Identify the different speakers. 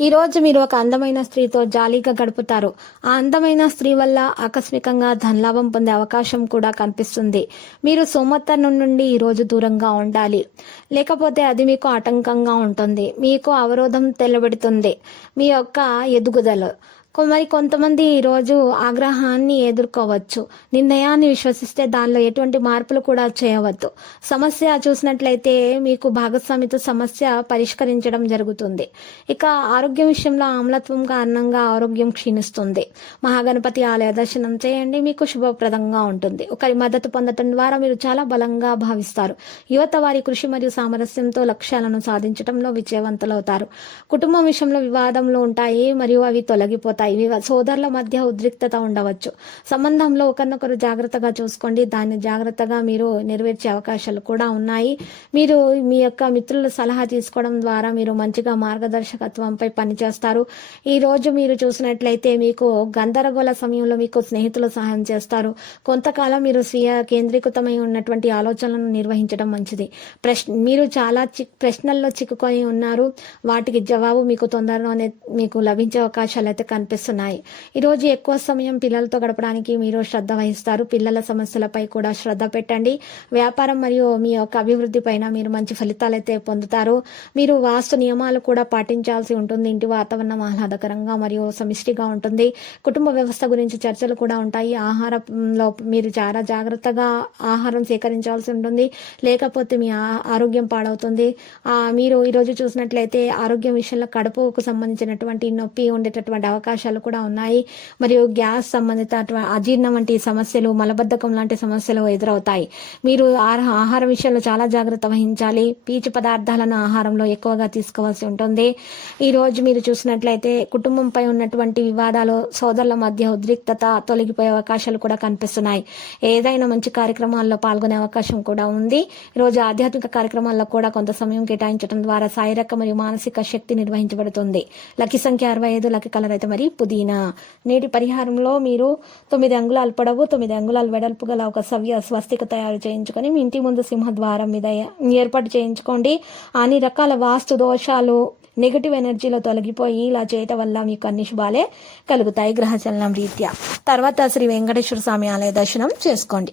Speaker 1: ఈ రోజు మీరు ఒక అందమైన స్త్రీతో జాలీగా గడుపుతారు. ఆ అందమైన స్త్రీ వల్ల ఆకస్మికంగా ధనలాభం పొందే అవకాశం కూడా కనిపిస్తుంది. మీరు సోమత్తనం నుండి ఈ రోజు దూరంగా ఉండాలి. లేకపోతే అది మీకు ఆటంకంగా ఉంటుంది. మీకు అవరోధం తెల్లబెడుతుంది. మీ యొక్క ఎదుగుదల మరి కొంతమంది ఈరోజు ఆగ్రహాన్ని ఎదుర్కోవచ్చు. నిర్ణయాన్ని విశ్వసిస్తే దానిలో ఎటువంటి మార్పులు కూడా చేయవద్దు. సమస్య చూసినట్లయితే మీకు భాగస్వామితో సమస్య పరిష్కరించడం జరుగుతుంది. ఇక ఆరోగ్యం విషయంలో ఆమ్లత్వం కారణంగా ఆరోగ్యం క్షీణిస్తుంది. మహాగణపతి ఆలయ దర్శనం చేయండి. మీకు శుభప్రదంగా ఉంటుంది. ఒకరి మద్దతు పొందటం ద్వారా మీరు చాలా బలంగా భావిస్తారు. యువత వారి కృషి మరియు సామరస్యంతో లక్ష్యాలను సాధించడంలో విజయవంతులవుతారు. కుటుంబం విషయంలో వివాదంలో ఉంటాయి మరియు అవి తొలగిపోతాయి. వివా- సోదరుల మధ్య ఉద్రిక్తత ఉండవచ్చు. సంబంధంలో ఒకరినొకరు జాగ్రత్తగా చూసుకోండి. దాన్ని జాగ్రత్తగా మీరు నెరవేర్చే అవకాశాలు కూడా ఉన్నాయి. మీరు మీ యొక్క మిత్రుల సలహా తీసుకోవడం ద్వారా మీరు మంచిగా మార్గదర్శకత్వంపై పనిచేస్తారు. ఈ రోజు మీరు చూసినట్లయితే మీకు గందరగోళ సమయంలో మీకు స్నేహితులు సహాయం చేస్తారు. కొంతకాలం మీరు స్వీయ కేంద్రీకృతమై ఉన్నటువంటి ఆలోచనలను నిర్వహించడం మంచిది. ప్రశ్న మీరు చాలా ప్రశ్నల్లో చిక్కుకొని ఉన్నారు. వాటికి జవాబు మీకు తొందరలోనే మీకు లభించే అవకాశాలు అయితే కనిపిస్తున్నాయి. ఈరోజు ఎక్కువ సమయం పిల్లలతో గడపడానికి మీరు శ్రద్ధ వహిస్తారు. పిల్లల సమస్యలపై కూడా శ్రద్ధ పెట్టండి. వ్యాపారం మరియు మీ యొక్క అభివృద్ధి పైన మీరు మంచి ఫలితాలు అయితే పొందుతారు. మీరు వాస్తు నియమాలు కూడా పాటించాల్సి ఉంటుంది. ఇంటి వాతావరణం ఆహ్లాదకరంగా మరియు సమిష్టిగా ఉంటుంది. కుటుంబ వ్యవస్థ గురించి చర్చలు కూడా ఉంటాయి. ఆహారంలో మీరు చాలా జాగ్రత్తగా ఆహారం సేకరించాల్సి ఉంటుంది. లేకపోతే మీ ఆ- ఆరోగ్యం పాడవుతుంది. మీరు ఈరోజు చూసినట్లయితే ఆరోగ్యం విషయంలో కడుపుకు సంబంధించినటువంటి నొప్పి ఉండేటటువంటి అవకాశం అవకాశాలు కూడా ఉన్నాయి. మరియు గ్యాస్ సంబంధిత అజీర్ణం వంటి సమస్యలు మలబద్ధకం లాంటి సమస్యలు ఎదురవుతాయి. మీరు ఆహార విషయంలో చాలా జాగ్రత్త వహించాలి. పీచు పదార్థాలను ఆహారంలో ఎక్కువగా తీసుకోవాల్సి ఉంటుంది. ఈ రోజు మీరు చూసినట్లయితే కుటుంబంపై ఉన్నటువంటి వివాదాలు సోదరుల మధ్య ఉద్రిక్తత తొలగిపోయే అవకాశాలు కూడా కనిపిస్తున్నాయి. ఏదైనా మంచి కార్యక్రమాల్లో పాల్గొనే అవకాశం కూడా ఉంది. ఈరోజు ఆధ్యాత్మిక కార్యక్రమాల్లో కూడా కొంత సమయం కేటాయించడం ద్వారా శారీరక మరియు మానసిక శక్తి నిర్వహించబడుతుంది. లక్కీ సంఖ్య అరవై ఐదు లక్కీ కలర్ అయితే మరి పుదీనా. నేటి పరిహారంలో మీరు తొమ్మిది అంగుళాలు పొడవు తొమ్మిది అంగుళాలు వెడల్పు గల ఒక సవ్య స్వస్తిక తయారు చేయించుకొని మీ ఇంటి ముందు సింహద్వారం మీద ఏర్పాటు చేయించుకోండి. అన్ని రకాల వాస్తు దోషాలు నెగటివ్ ఎనర్జీలో తొలగిపోయి ఇలా చేయటం వల్ల మీకు అన్ని శుభాలే కలుగుతాయి గ్రహచలనం రీత్యా. తర్వాత శ్రీ వెంకటేశ్వర స్వామి ఆలయ దర్శనం చేసుకోండి.